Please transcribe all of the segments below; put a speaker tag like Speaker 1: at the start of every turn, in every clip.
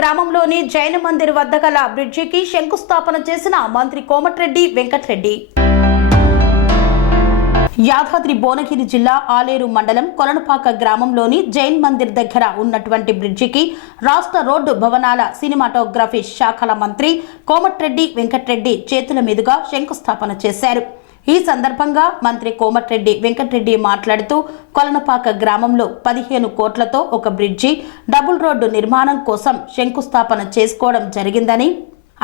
Speaker 1: గ్రామంలోని జైన మందిర్ వద్ద గల బ్రిడ్జికి శంకుస్థాపన చేసిన మంత్రి కోమటిరెడ్డి వెంకటరెడ్డి. యాదాద్రి భువనగిరి జిల్లా ఆలేరు మండలం కొలనపాక గ్రామంలోని జైన్ మందిర్ దగ్గర ఉన్నటువంటి బ్రిడ్జికి రాష్ట్ర రోడ్డు భవనాల సినిమాటోగ్రఫీ శాఖల మంత్రి కోమటిరెడ్డి వెంకటరెడ్డి చేతుల మీదుగా శంకుస్థాపన చేశారు. ఈ సందర్భంగా మంత్రి కోమటిరెడ్డి వెంకటరెడ్డి మాట్లాడుతూ కొలనపాక గ్రామంలో పదిహేను కోట్లతో ఒక బ్రిడ్జి డబుల్ రోడ్డు నిర్మాణం కోసం శంకుస్థాపన చేసుకోవడం జరిగిందని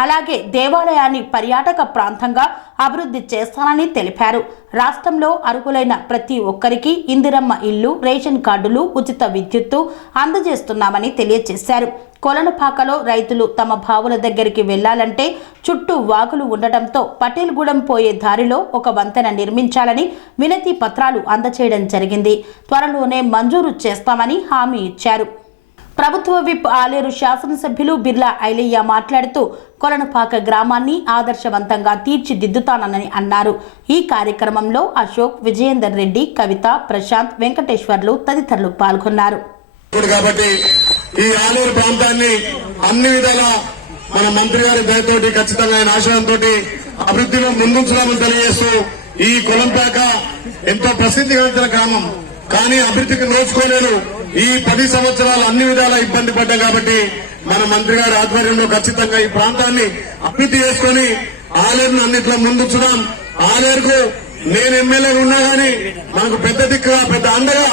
Speaker 1: అలాగే దేవాలయాన్ని పర్యాటక ప్రాంతంగా అభివృద్ధి చేస్తానని తెలిపారు. రాష్ట్రంలో అర్హులైన ప్రతి ఒక్కరికి ఇందిరమ్మ ఇల్లు రేషన్ కార్డులు ఉచిత విద్యుత్తు అందజేస్తున్నామని తెలియజేశారు. కొలనపాకలో రైతులు తమ బావుల దగ్గరికి వెళ్ళాలంటే చుట్టూ వాగులు ఉండటంతో పటేల్గూడెం పోయే దారిలో ఒక వంతెన నిర్మించాలని వినతి పత్రాలు అందచేయడం జరిగింది. త్వరలోనే మంజూరు చేస్తామని హామీ ఇచ్చారు. ప్రభుత్వ విప్ ఆలేరు శాసనసభ్యులు బిర్లా ఐలయ్య మాట్లాడుతూ కొలనపాక గ్రామాన్ని ఆదర్శవంతంగా తీర్చిదిద్దుతానని అన్నారు. ఈ కార్యక్రమంలో అశోక్ విజయేందర్ రెడ్డి కవిత ప్రశాంత్ వెంకటేశ్వర్లు తదితరులు పాల్గొన్నారు.
Speaker 2: ఇప్పుడు కాబట్టి ఈ ఆలూరు ప్రాంతాన్ని అన్ని విధాల మన మంత్రి గారి దయతోటి ఖచ్చితంగా ఆయన ఆశయంతో అభివృద్ధిలో ముందుంచడానికి తెలియజేస్తూ ఈ కొలంపాక ఎంతో ప్రసిద్ధిగాంచిన గ్రామం. కానీ అభివృద్ధికి నోచుకోలేరు ఈ పది సంవత్సరాలు అన్ని విధాల ఇబ్బంది పడ్డాం కాబట్టి మన మంత్రి గారి ఆధ్వర్యంలో ఖచ్చితంగా ఈ ప్రాంతాన్ని అభివృద్ధి చేసుకుని ఆలేరును అన్నిట్లో ముందుంచుదాం. ఆలేరుకు నేను ఎమ్మెల్యేగా ఉన్నా గానీ మనకు పెద్ద దిక్కుగా పెద్ద అండగా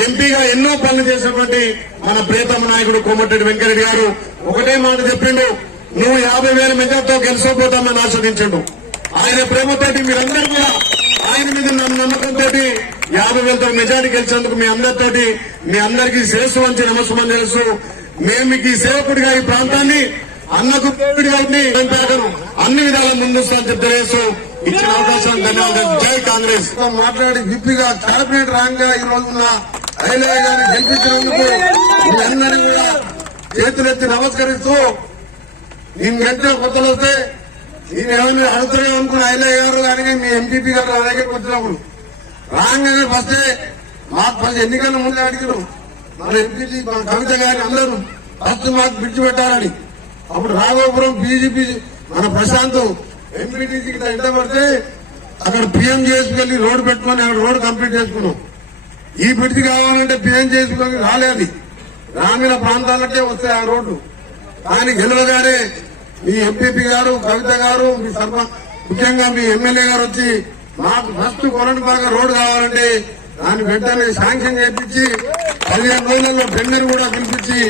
Speaker 2: ఎంపీగా ఎన్నో పనులు చేసినటువంటి మన ప్రియతమ నాయకుడు కోమటిరెడ్డి వెంకరెడ్డి గారు ఒకటే మాట చెప్పిండు నువ్వు యాభై వేల మెజార్టీతో గెలిచిపోతామని ఆస్వాదించండు ఆయన ప్రేమతోటి మీరందరూ కూడా ఆయన మీద నమ్మకంతో యాభై వేలతో మెజార్టీ గెలిచేందుకు మీ అందరితోటి మీ అందరికీ శిరస్సు మంచి నమస్కారం తెలుసు మేము మీకు ఈ సేవకుడిగా ఈ ప్రాంతాన్ని అన్నకు కోవిడ్ గారిని అన్ని విధాల ముందుస్తాను చెప్పి ఇచ్చిన అవకాశం ధన్యవాదాలు. జై కాంగ్రెస్.
Speaker 3: మాట్లాడి విప్పిగా క్యాబినెట్ ర్యాంక్ ఈ రోజున ఐలయ్య గారిని గెలిపించినందుకు మీ అందరినీ కూడా చేతులెత్తి నమస్కరిస్తూ నేను వెంటనే కొత్తలు వస్తే నేను ఏమైనా అడుగుతూనే అనుకున్న ఐలయ్య గారు కానీ మీ ఎంపీపీ గారు నా దగ్గరికి వచ్చినప్పుడు. రాగానే వస్తే మాకు పది ఎన్నికల ముందే అడిగారు మన ఎంపీ మన కవిత గారి అందరూ ఫస్ట్ మాకు విడిచిపెట్టాలని అప్పుడు రాఘవపురం బీజేపీ మన ప్రశాంత్ ఎంపీటీసీకి ఎంత పడితే అక్కడ పిఎం చేసుకెళ్ళి రోడ్డు పెట్టుకొని అక్కడ రోడ్డు కంప్లీట్ చేసుకున్నాం. ఈ బ్రిడ్జ్ కావాలంటే పిఎం చేసుకొని రాలేదు. గ్రామీణ ప్రాంతాలకే వస్తాయి ఆ రోడ్డు. కానీ గెలవగానే మీ ఎంపీపీ గారు కవిత గారు మీ సర్పంచ్ ముఖ్యంగా మీ ఎమ్మెల్యే గారు వచ్చి మాకు ఫస్ట్ కొరంటిపాక రోడ్డు కావాలంటే దాని వెంటనే శాంక్షన్ చేయించి పదిహేను రోజుల్లో టెండర్ కూడా పిలిపించి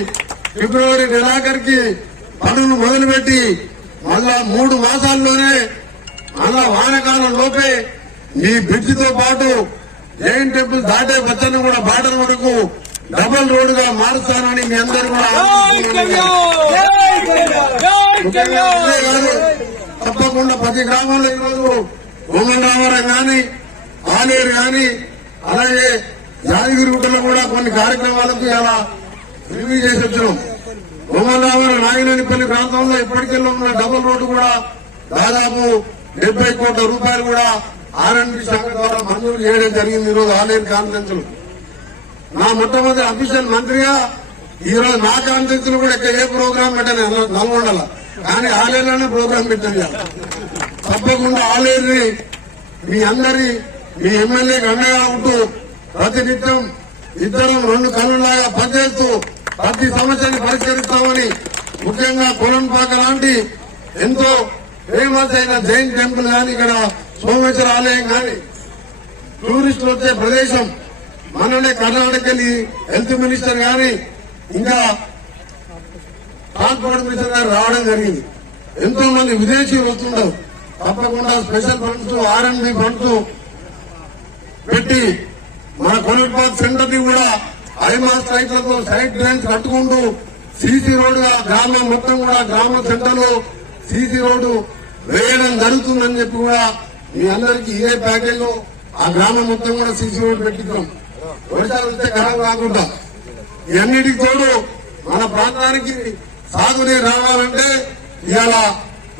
Speaker 3: ఫిబ్రవరి నెలాఖరికి పనులు మొదలుపెట్టి మళ్ళా మూడు మాసాల్లోనే మళ్ళా వానకాలం లోపే ఈ బ్రిడ్జితో పాటు జైన్ టెంపుల్ దాటే బచ్చన్న కూడా బాటల వరకు డబల్ రోడ్డుగా మారుస్తానని మీ అందరూ కూడా తప్పకుండా ప్రతి గ్రామంలో ఈరోజు ఉమ్మరావరం గాని ఆలేరు గాని అలాగే యాదగిరిగుట్టలో కూడా కొన్ని కార్యక్రమాలకు ఇలా రివ్యూ చేసి వచ్చినాం. ఉమ్మరావరం నాగినేనిపల్లి ప్రాంతంలో ఇప్పటికెళ్ళి ఉన్న డబుల్ రోడ్డు కూడా దాదాపు డెబ్బై కోట్ల రూపాయలు కూడా ఆర్ఎండ్బి శాఖ ద్వారా మంజూరు చేయడం జరిగింది ఈరోజు ఆన్లైన్ కాన్ఫరెన్స్ నా మొట్టమొదటి అఫీషియల్ మంత్రిగా ఈ రోజు నా కాన్ఫరెన్స్లో కూడా ఇక్కడ ఏ ప్రోగ్రాం పెట్టాను నల్గొండల. కానీ ఆలయంలోనే ప్రోగ్రాం పెట్టాను తప్పకుండా ఆలయాన్ని మీ అందరి మీ ఎమ్మెల్యేకి అండగా ఉంటూ ప్రతినిత్యం ఇద్దరం రెండు కళ్ళులాగా పనిచేస్తూ ప్రతి సమస్యని పరిష్కరిస్తామని ముఖ్యంగా కొలంపాక లాంటి ఎంతో ఫేమస్ అయిన జైన్ టెంపుల్ కానీ ఇక్కడ సోమేశ్వర ఆలయం కానీ టూరిస్టులు వచ్చే ప్రదేశం మననే కర్ణాటకని హెల్త్ మినిస్టర్ గాని ఇంకా ట్రాన్స్పోర్ట్ మినిస్టర్ గారు రావడం జరిగింది. ఎంతో మంది విదేశీయులు వస్తుంటారు తప్పకుండా స్పెషల్ ఫండ్స్ ఆర్ఎండ్బి ఫండ్స్ పెట్టి మన కొనుట్పాత్ సెంటర్ని కూడా ఐమాస్ రైతులతో సైడ్ డ్రైన్స్ కట్టుకుంటూ సీసీ రోడ్డుగా గ్రామం మొత్తం కూడా గ్రామ సెంటర్లో సీసీ రోడ్డు వేయడం జరుగుతుందని చెప్పి కూడా మీ అందరికీ ఇదే ప్యాకేజీలో ఆ గ్రామం మొత్తం కూడా సీసీ రోడ్డు పెట్టిద్దాం. వర్షాలు వస్తే ఖరాబ్ కాకుండా. ఇవన్నిటికి తోడు మన ప్రాంతానికి సాగునీరు రావాలంటే ఇవాళ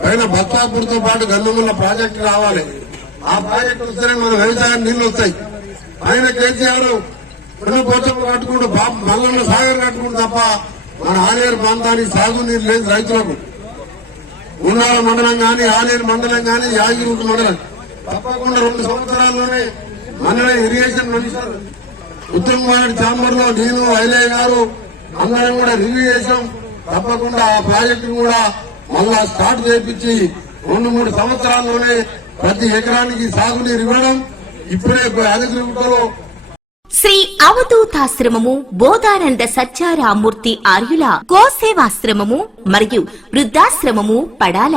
Speaker 3: పైన బత్తాపూర్తో పాటు గన్నముల ప్రాజెక్టు రావాలి. ఆ ప్రాజెక్టు వస్తేనే మన వ్యవసాయం నీళ్ళు వస్తాయి. ఆయన కేసీఆర్ కొన్ని పోచలు కట్టుకుంటూ బాబు మల్లన్న సాగర్ కట్టుకుంటూ తప్ప మన ఆలేరు ప్రాంతానికి సాగునీరు లేదు రైతులకు. ఉన్నాల మండలం కానీ ఆలేరు మండలం కానీ యాగిరి మండలం. తప్పకుండా రెండు సంవత్సరాల్లోనే మండలం ఇరిగేషన్ మినిస్టర్ ఉత్తమ్ కుమార్ ఛాంబర్లో నేను ఐలయ్య గారు అందరం కూడా రివ్యూ చేసాం తప్పకుండా ఆ ప్రాజెక్టు కూడా మళ్ళా స్టార్ట్ చేయించి రెండు మూడు సంవత్సరాల్లోనే ప్రతి ఎకరానికి సాగునీరు ఇవ్వడం ఇప్పుడే అధికారులు
Speaker 4: శ్రీ అవధూతాశ్రమము బోధానంద సత్యారామూర్తి ఆర్యుల గోసేవాశ్రమము మరియు వృద్ధాశ్రమము పడాల.